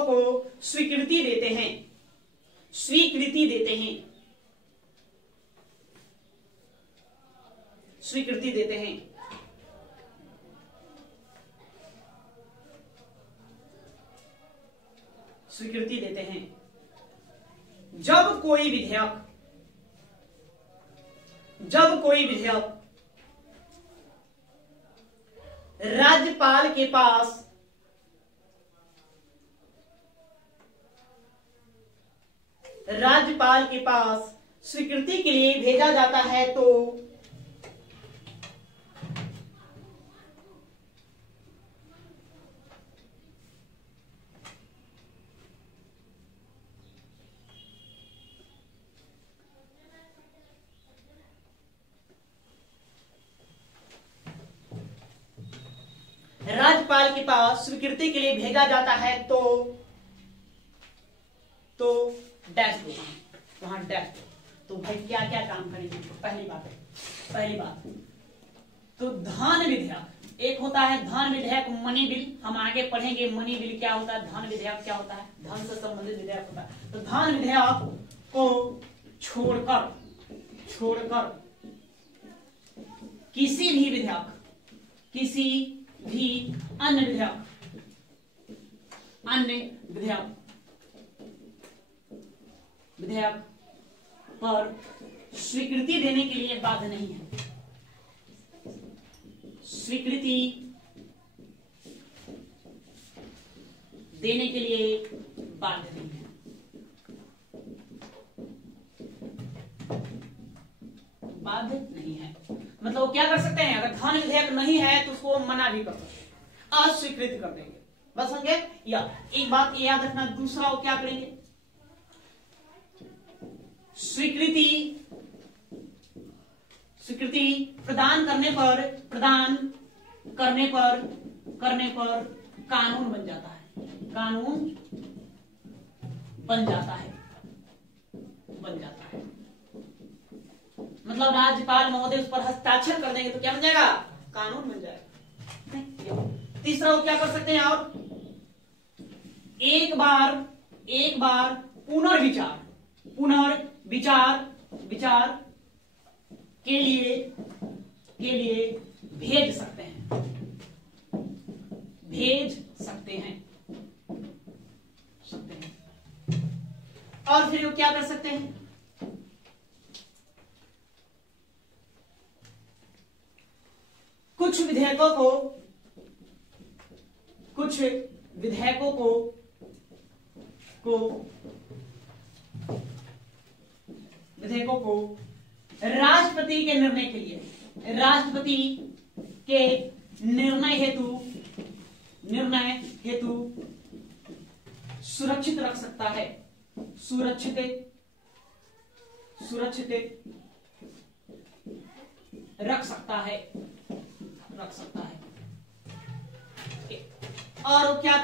को स्वीकृति देते हैं। जब कोई विधेयक राज्यपाल के पास स्वीकृति के लिए भेजा जाता है तो राज्यपाल के पास स्वीकृति के लिए भेजा जाता है तो डैश होगा, वहां डैश। तो भाई क्या क्या काम करेंगे? तो पहली बात तो धन विधेयक, एक होता है धन विधेयक, मनी बिल, हम आगे पढ़ेंगे मनी बिल क्या होता है, धन विधेयक क्या होता है, धन से संबंधित विधेयक होता है। तो धन विधेयक को छोड़कर किसी भी अन्य विधेयक पर स्वीकृति देने के लिए बाध्य नहीं है। स्वीकृति देने के लिए बाध्य नहीं है। बाध्य नहीं है मतलब वो क्या कर सकते हैं, अगर धन विधेयक नहीं है तो उसको मना भी कर सकते हैं, अस्वीकृत कर देंगे। बस समझे? या एक बात ये याद रखना, दूसरा वो क्या करेंगे, स्वीकृति प्रदान करने पर कानून बन जाता है। मतलब राज्यपाल महोदय उस पर हस्ताक्षर कर देंगे तो क्या बन जाएगा, कानून बन जाएगा। तीसरा वो क्या कर सकते हैं, और एक बार पुनर्विचार के लिए भेज सकते हैं। और फिर वो क्या कर सकते हैं, कुछ विधेयकों को राष्ट्रपति के निर्णय हेतु सुरक्षित रख सकता है। सुरक्षित रख सकता है। और क्या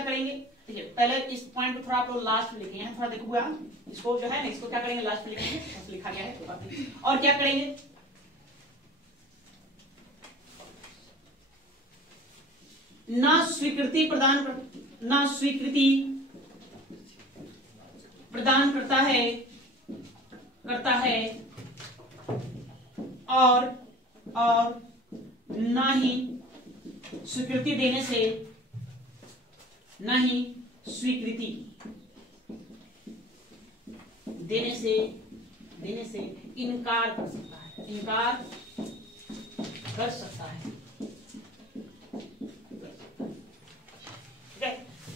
करेंगे, देखिए पहले इस पॉइंट को थोड़ा आप लोग लास्ट में लिखे हैं, थोड़ा देखो भैया इसको जो है ना, इसको क्या करेंगे लास्ट में लिखेंगे, लिखा गया है तो बात नहीं। और क्या करेंगे, ना स्वीकृति प्रदान करता है और ना ही स्वीकृति देने से इनकार कर सकता है।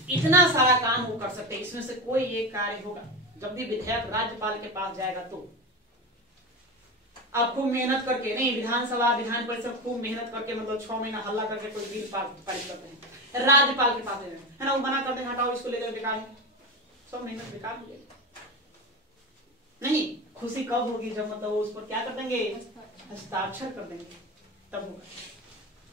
इतना सारा काम वो कर सकते हैं। इसमें से कोई एक कार्य होगा जब भी विधेयक राज्यपाल के पास जाएगा तो आप खूब मेहनत करके, नहीं विधानसभा विधान परिषद खूब मेहनत करके मतलब 6 महीना हल्ला करके कोई बिल पारित करते हैं, राज्यपाल के पास है ना, वो मना कर देंगे हटाओ इसको लेकर, बेकार है, सब मेहनत बेकार हो जाएगी। नहीं, खुशी कब होगी जब मतलब वो उस पर क्या कर देंगे, हस्ताक्षर कर देंगे, तब होगा।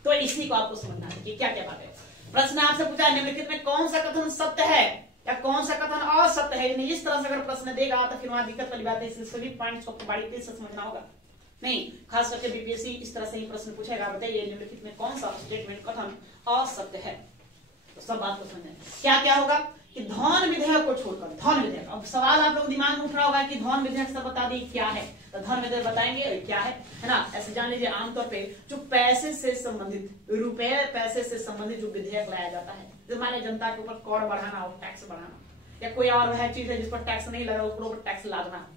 तो इसी को आपको समझना है कि क्या क्या बात है। प्रश्न आपसे पूछा निम्नलिखित में कौन सा कथन सत्य है या कौन सा कथन असत्य है। इस तरह से अगर प्रश्न देगा तो फिर वहां दिक्कत वाली बात है। इसलिए सभी पॉइंट्स को बड़ी तेज से समझना होगा। नहीं, खास करके बीपीएससी इस तरह से ही प्रश्न पूछेगा, बताइए निम्नलिखित में कौन सा स्टेटमेंट कथन असत्य है। तो सब बात को समझना है। क्या क्या होगा कि धन विधेयक को छोड़कर, धन विधेयक, अब सवाल आप लोग दिमाग में उठ रहा होगा कि धन विधेयक सब बता दी क्या है, तो धन विधेयक बताएंगे क्या है ना। ऐसे जान लीजिए आमतौर पे जो पैसे से संबंधित, रुपए पैसे से संबंधित जो विधेयक लाया जाता है, जो हमारे जनता के ऊपर कर बढ़ाना हो, टैक्स बढ़ाना, या कोई और वह चीज है जिस पर टैक्स नहीं लगा उसके ऊपर टैक्स लादना,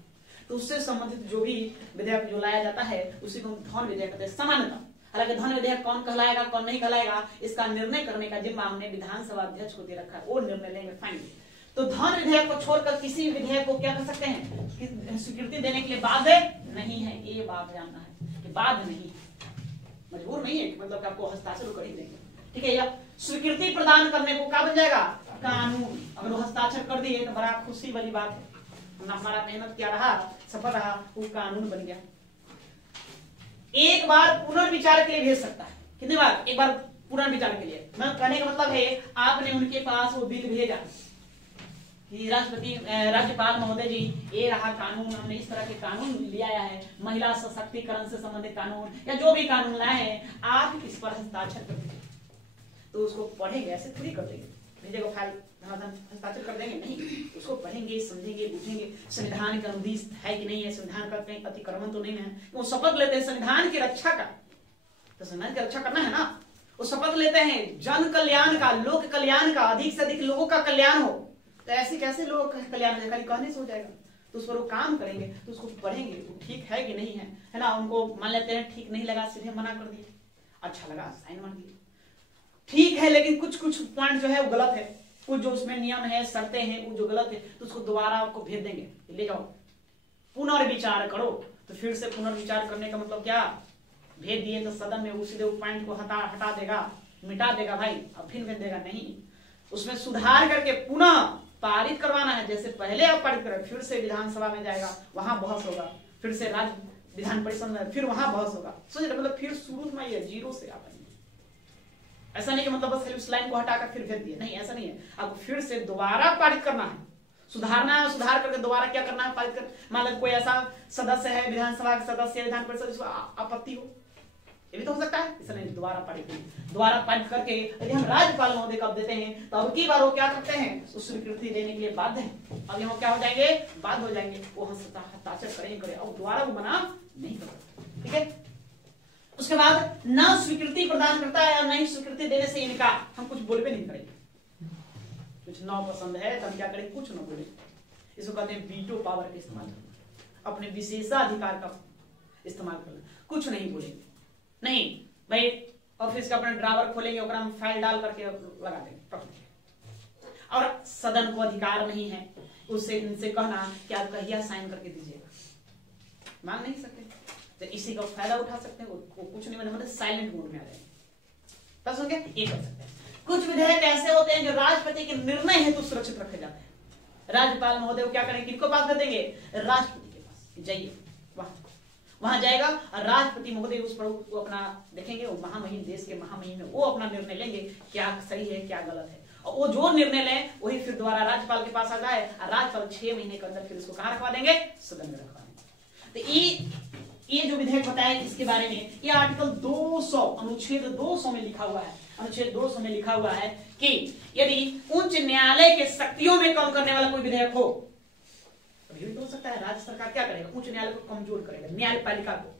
तो उससे संबंधित जो भी विधेयक जो लाया जाता है उसी को धन विधेयक कहते हैं सामान्यतः। हालांकि धन विधेयक कौन कहलाएगा कौन नहीं कहलाएगा इसका निर्णय करने का जिम्मा हमने विधानसभा अध्यक्ष को दे रखा है, वो निर्णय लेंगे फाइनली। तो धन विधेयक को छोड़कर किसी विधेयक को क्या कर सकते हैं, स्वीकृति देने के लिए बाध्य नहीं है। ये बात जानना है कि बाध्य नहीं है, मजबूर नहीं है कि मतलब आपको हस्ताक्षर कर ही देंगे, ठीक है। या स्वीकृति प्रदान करने को क्या बन जाएगा, कानून। अगर वो हस्ताक्षर कर दिए तो बड़ा खुशी वाली बात है, हमारा मेहनत क्या रहा, सफल रहा, वो कानून बन गया। एक बार पुनर्विचार के लिए भेज सकता है। कितनी बार, एक बार पुनर्विचार के लिए। मैं कहने का मतलब है आपने उनके पास वो बिल भेजा कि राष्ट्रपति राज्यपाल महोदय जी ये रहा कानून, हमने इस तरह के कानून ले आया है, महिला सशक्तिकरण से संबंधित कानून या जो भी कानून लाए हैं, आप इस पर हस्ताक्षर कर दीजिए। तो उसको पढ़ेंगे, ऐसे थोड़ी कर देंगे भेजेगा फाइल हस्ताक्षर कर देंगे, नहीं, उसको पढ़ेंगे, समझेंगे, पूछेंगे संविधान का अनुदेश है कि नहीं है, संविधान का कहीं अतिक्रमण तो नहीं है। वो शपथ लेते हैं संविधान की रक्षा का, तो संविधान की रक्षा करना है ना। वो शपथ लेते हैं जन कल्याण का, लोक कल्याण का, अधिक से अधिक लोगों का कल्याण हो। तो ऐसे कैसे लोगों का कल्याण खाली कहने से हो जाएगा, तो उस पर वो काम करेंगे, तो उसको पढ़ेंगे तो ठीक है कि नहीं है ना। उनको मान लेते हैं ठीक नहीं लगा, सीधे मना कर दिए, अच्छा लगा साइन मार दिए, ठीक है, लेकिन कुछ कुछ पॉइंट जो है वो गलत है, कुछ जो उसमें नियम है, शर्तें हैं, वो जो गलत है, तो उसको दोबारा आपको भेज देंगे, ले जाओ पुनर्विचार करो। तो फिर से पुनर्विचार करने का मतलब क्या, भेज दिए तो सदन में उसी पॉइंट को हटा देगा, मिटा देगा भाई, अब फिर भेज देगा, नहीं, उसमें सुधार करके पुनः पारित करवाना है। जैसे पहले आप पारित करें, फिर से विधानसभा में जाएगा, वहां बहस होगा, फिर से राज्य विधान परिषद में, फिर वहां बहस होगा। सोचिए, मतलब फिर शुरू में ये जीरो से आप, ऐसा नहीं कि मतलब बस उस लाइन को हटाकर फिर भेज दिए, नहीं, ऐसा नहीं है। आपको फिर से दोबारा पारित करना है, सुधारना है, सुधार करके दोबारा क्या करना है, पारित कर। मान लो कोई ऐसा सदस्य है विधानसभा का सदस्य, विधान परिषद, जिसको आपत्ति हो, ये भी तो हो सकता है, इसलिए दोबारा पारित करें। दोबारा पारित करके यदि हम राज्यपाल महोदय को देते हैं तो अब की बार वो क्या करते हैं, उस स्वीकृति देने के लिए बाध्य है। अब यहाँ क्या हो जाएंगे, बाध्य हो जाएंगे, वो हस्ताक्षर करेंगे, और दोबारा वो मना नहीं कर सकते, ठीक है। उसके बाद न स्वीकृति प्रदान करता है और न ही स्वीकृति देने से इनकार, हम कुछ बोल भी नहीं करेंगे। कुछ न पसंद है तो हम क्या करेंगे, कुछ न बोले। इसको कहते हैं वीटो पावर का इस्तेमाल करना, अपने विशेषाधिकार का इस्तेमाल करना, कुछ नहीं बोलेंगे। नहीं भाई, ऑफिस का अपना ड्रावर खोलेंगे, हम फाइल डाल करके लगा देंगे, और सदन को अधिकार नहीं है उससे इनसे कहना कि आप कहिया साइन करके दीजिएगा, मान नहीं सकते। तो इसी का फायदा उठा सकते हैं, वो कुछ नहीं, मतलब साइलेंट मोड में आ जाएंगे, बस हो गया, ये कर सकते हैं। कुछ विधेयक ऐसे होते हैं जो राष्ट्रपति के निर्णय हेतु सुरक्षित रखे जाते हैं। राज्यपाल महोदय को क्या करेंगे, किनको पास कर देंगे, राष्ट्रपति के पास जाइए, वहां जाएगा और राष्ट्रपति महोदय उस पर वो अपना देखेंगे, वो महामहिम, देश के महामहिम है, वो अपना निर्णय लेंगे क्या सही है क्या गलत है, और वो जो निर्णय लें वही फिर दोबारा राज्यपाल के पास आ जाए, और राज्यपाल 6 महीने के अंदर फिर इसको कहां रखवा देंगे, सदन में रखवा देंगे। तो ये जो विधेयक बताया इसके बारे में, ये आर्टिकल 200 अनुच्छेद 200 में लिखा हुआ है। अनुच्छेद 200 में लिखा हुआ है कि यदि उच्च न्यायालय के शक्तियों में कम करने वाला कोई विधेयक हो, तो हो सकता है राज्य सरकार क्या करेगा, उच्च न्यायालय को कमजोर करेगा, न्यायपालिका को।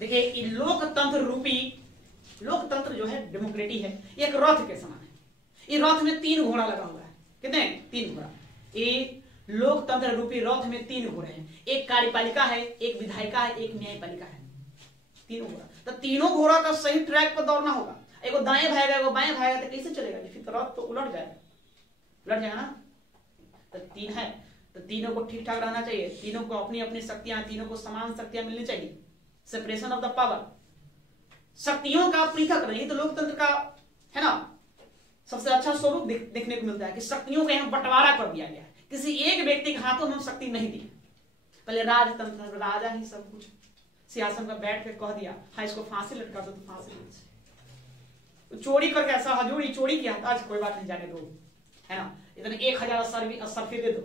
देखिए लोकतंत्र रूपी, लोकतंत्र जो है डेमोक्रेटी है, एक रथ के समान है। ये रथ में 3 घोड़ा लगा हुआ है। कितने? 3 घोड़ा। ये लोकतंत्र रूपी रथ में 3 घोड़े हैं, एक कार्यपालिका है, एक विधायिका है, एक न्यायपालिका है, 3 घोड़ा। तो तीनों घोड़ा का सही ट्रैक पर दौड़ना होगा। एगो दाएं भागेगा, एगो बाएं भागेगा, तो कैसे चलेगा? फिर तो रथ तो उलट जाएगा ना। तो 3 है, तो तीनों को ठीक ठाक रहना चाहिए, तीनों को अपनी अपनी शक्तियां, तीनों को समान शक्तियां मिलनी चाहिए। सेपरेशन ऑफ द पावर, शक्तियों का पृथक करना, ये तो लोकतंत्र का है ना सबसे अच्छा स्वरूप देखने को मिलता है कि शक्तियों का यहाँ बंटवारा कर दिया गया है। किसी एक व्यक्ति के हाथों में शक्ति नहीं दी। पहले राजतंत्र, राजा ही सब कुछ, सिंहासन पर बैठ के कह दिया हाँ इसको फांसी लटका दो, तो फांसी। चोरी करके ऐसा हजूरी चोरी किया था, आज कोई बात नहीं, जाने दो, है ना, इतने 1000 सरफे दे दो,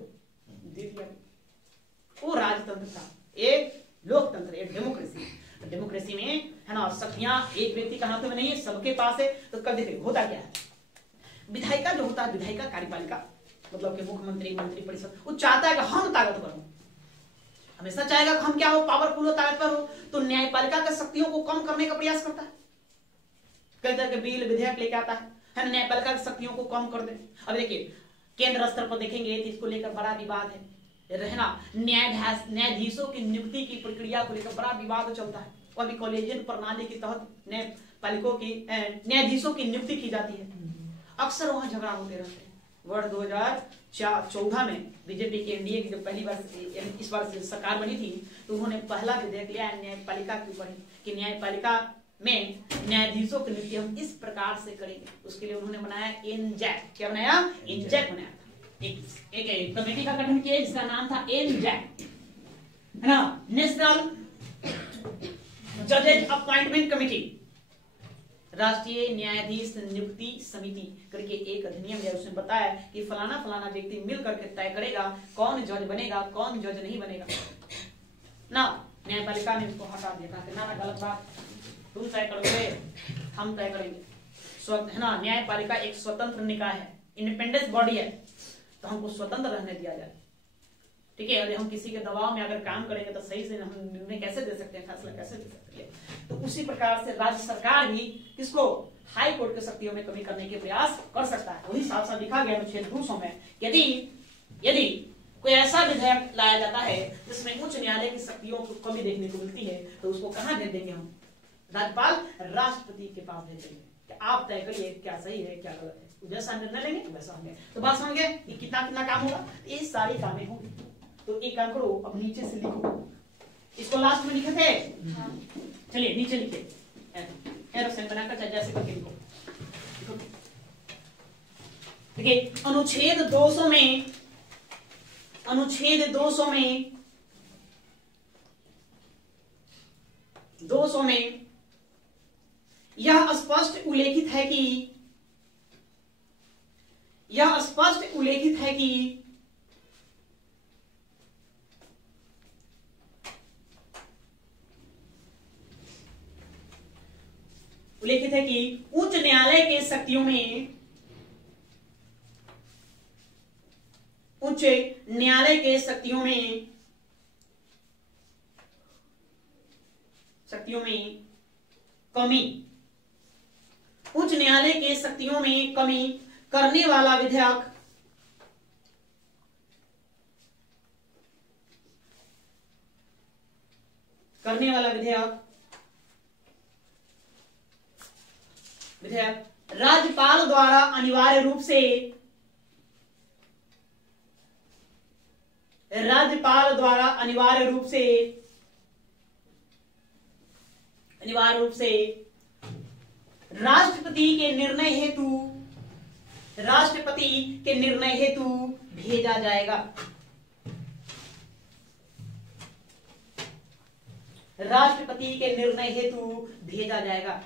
दे दिया। वो राजतंत्र था। एक लोकतंत्र, एक डेमोक्रेसी। डेमोक्रेसी में है ना शक्तियां एक व्यक्ति के हाथों में नहीं है, सबके पास है। तो कब देखिए होता क्या है, विधायिका जो होता है, विधायिका कार्यपालिका मतलब कि मुख्यमंत्री, मंत्री परिषद, वो चाहता है कि हम ताकतवर हो, हमेशा चाहेगा कि हम क्या हो, पावरफुल हो, ताकतवर हो। तो न्यायपालिका की शक्तियों को कम करने का प्रयास करता है, कई तरह के बिल विधेयक लेके आता है न्यायपालिका की शक्तियों को कम कर दे। अब देखिए केंद्र स्तर पर देखेंगे तो इसको लेकर बड़ा विवाद है रहना, न्यायाधीशों की नियुक्ति की प्रक्रिया को लेकर बड़ा विवाद चलता है। और अभी कॉलेजियन प्रणाली के तहत न्यायपालिकों की न्यायाधीशों की नियुक्ति की जाती है, अक्सर वहां झगड़ा होते रहते हैं। वर्ष 2014 में बीजेपी के एनडीए की जब पहली बार इस बार सरकार बनी थी, तो उन्होंने पहला विधेयक लिया न्यायपालिका के ऊपर कि न्यायपालिका में न्यायाधीशों की नियुक्ति हम इस प्रकार से करेंगे। उसके लिए उन्होंने बनाया एनजैक। क्या बनाया? एनजैक बनाया था। एक कमेटी का गठन किया जिसका नाम था एनजैक, है ना, नेशनल जजेज अपॉइंटमेंट कमेटी, राष्ट्रीय न्यायाधीश नियुक्ति समिति करके एक अधिनियम है। उसने बताया कि फलाना फलाना व्यक्ति मिल करके तय करेगा कौन जज बनेगा, कौन जज नहीं बनेगा ना। न्यायपालिका ने उसको हटा दिया, कहा कि ना गलत बात, तुम तय करोगे, हम तय करेंगे, है ना। न्यायपालिका एक स्वतंत्र निकाय है, इंडिपेंडेंस बॉडी है, तो हमको स्वतंत्र रहने दिया जाए, ठीक है। अगर हम किसी के दबाव में अगर काम करेंगे तो सही से हम निर्णय कैसे दे सकते हैं, फैसला कैसे दे सकते हैं। तो उसी प्रकार से राज्य सरकार भी किसको, हाई कोर्ट की शक्तियों में कमी करने के प्रयास कर सकता है। वही साफ साफ लिखा गया अनुच्छेद 200 में, यदि कोई ऐसा विधेयक लाया जाता है जिसमें उच्च न्यायालय की शक्तियों को कमी देखने को मिलती है, तो उसको कहां भेज देंगे हम? राज्यपाल राष्ट्रपति के पास भेज देंगे कि आप तय करिए क्या सही है क्या गलत है, जैसा निर्णय लेंगे वैसा होंगे। तो बात समझ गए कि कितना कितना काम होगा, ये सारी कामें होंगी। तो एक काम करो, अब नीचे से लिखो, इसको लास्ट में लिखे थे, चलिए नीचे लिखे, एरो बनाकर चाहे जैसे करके लिखो। देखिए अनुच्छेद 200 में, अनुच्छेद 200 में 200 में यह स्पष्ट उल्लेखित है कि, यह स्पष्ट उल्लेखित है कि उच्च न्यायालय के शक्तियों में, उच्च न्यायालय के शक्तियों में कमी, उच्च न्यायालय के शक्तियों में कमी करने वाला विधेयक राज्यपाल द्वारा अनिवार्य रूप से, राष्ट्रपति के निर्णय हेतु भेजा जाएगा। राष्ट्रपति के निर्णय हेतु भेजा जाएगा।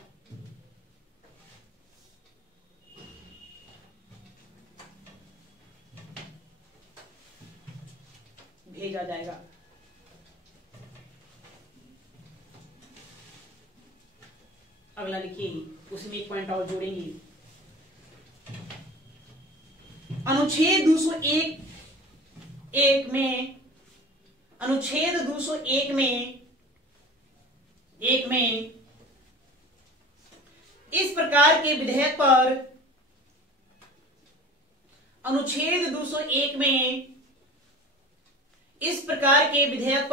अगला लिखिए उसमें एक पॉइंट और जोड़ेंगे। अनुच्छेद 201 में अनुच्छेद 201 में इस प्रकार के विधेयक पर अनुच्छेद 201 में इस प्रकार के विधेयक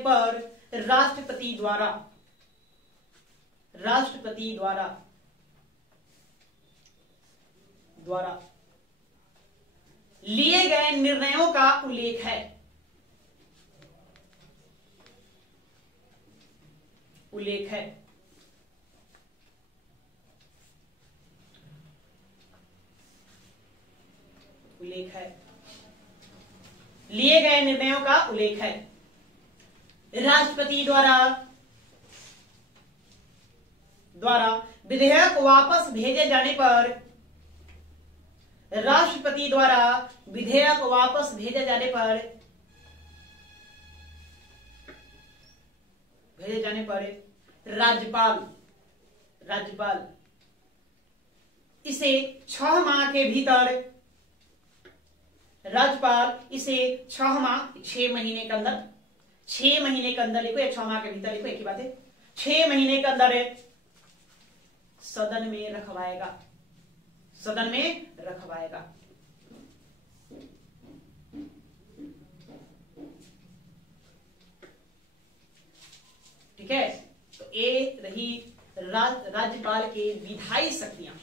पर राष्ट्रपति द्वारा लिए गए निर्णयों का उल्लेख है। लिए गए निर्णयों का उल्लेख है। राष्ट्रपति द्वारा विधेयक वापस भेजे जाने पर राज्यपाल इसे 6 माह के भीतर 6 महीने के अंदर 6 महीने के अंदर लिखो या 6 माह के भीतर लिखो, एक ही बात है। 6 महीने के अंदर सदन में रखवाएगा। ठीक है, तो ये रही राज्यपाल के विधायी शक्तियां,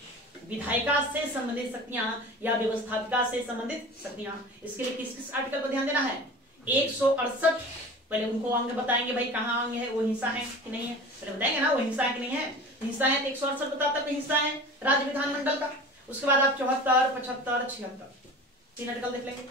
विधायिका से संबंधित शक्तियां या व्यवस्थापिका से संबंधित शक्तियां। इसके लिए किस किस आर्टिकल पर ध्यान देना है? 168 पहले उनको अंग बताएंगे, भाई कहाँ अंग है, वो हिस्सा है कि नहीं है, पहले बताएंगे ना वो हिस्सा है कि नहीं है। हिस्सा है तो 168 बताता है हिस्सा है राज्य विधानमंडल का। उसके बाद आप 74, 75, 76 3 आर्टिकल देख लेंगे।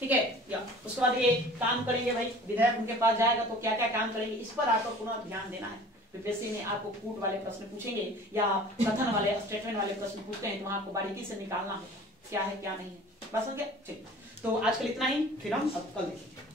ठीक है, या उसके बाद ये काम करेंगे भाई, विधायक उनके पास जाएगा तो क्या क्या काम करेंगे, इस पर आपको पुनः ध्यान देना है। बीपीएससी में आपको कूट वाले प्रश्न पूछेंगे या कथन वाले स्टेटमेंट वाले प्रश्न पूछते हैं, तो वहां आपको बारीकी से निकालना होगा क्या है क्या नहीं है। बस हो गया, चलिए तो आजकल इतना ही, फिर हम अब कल देखेंगे।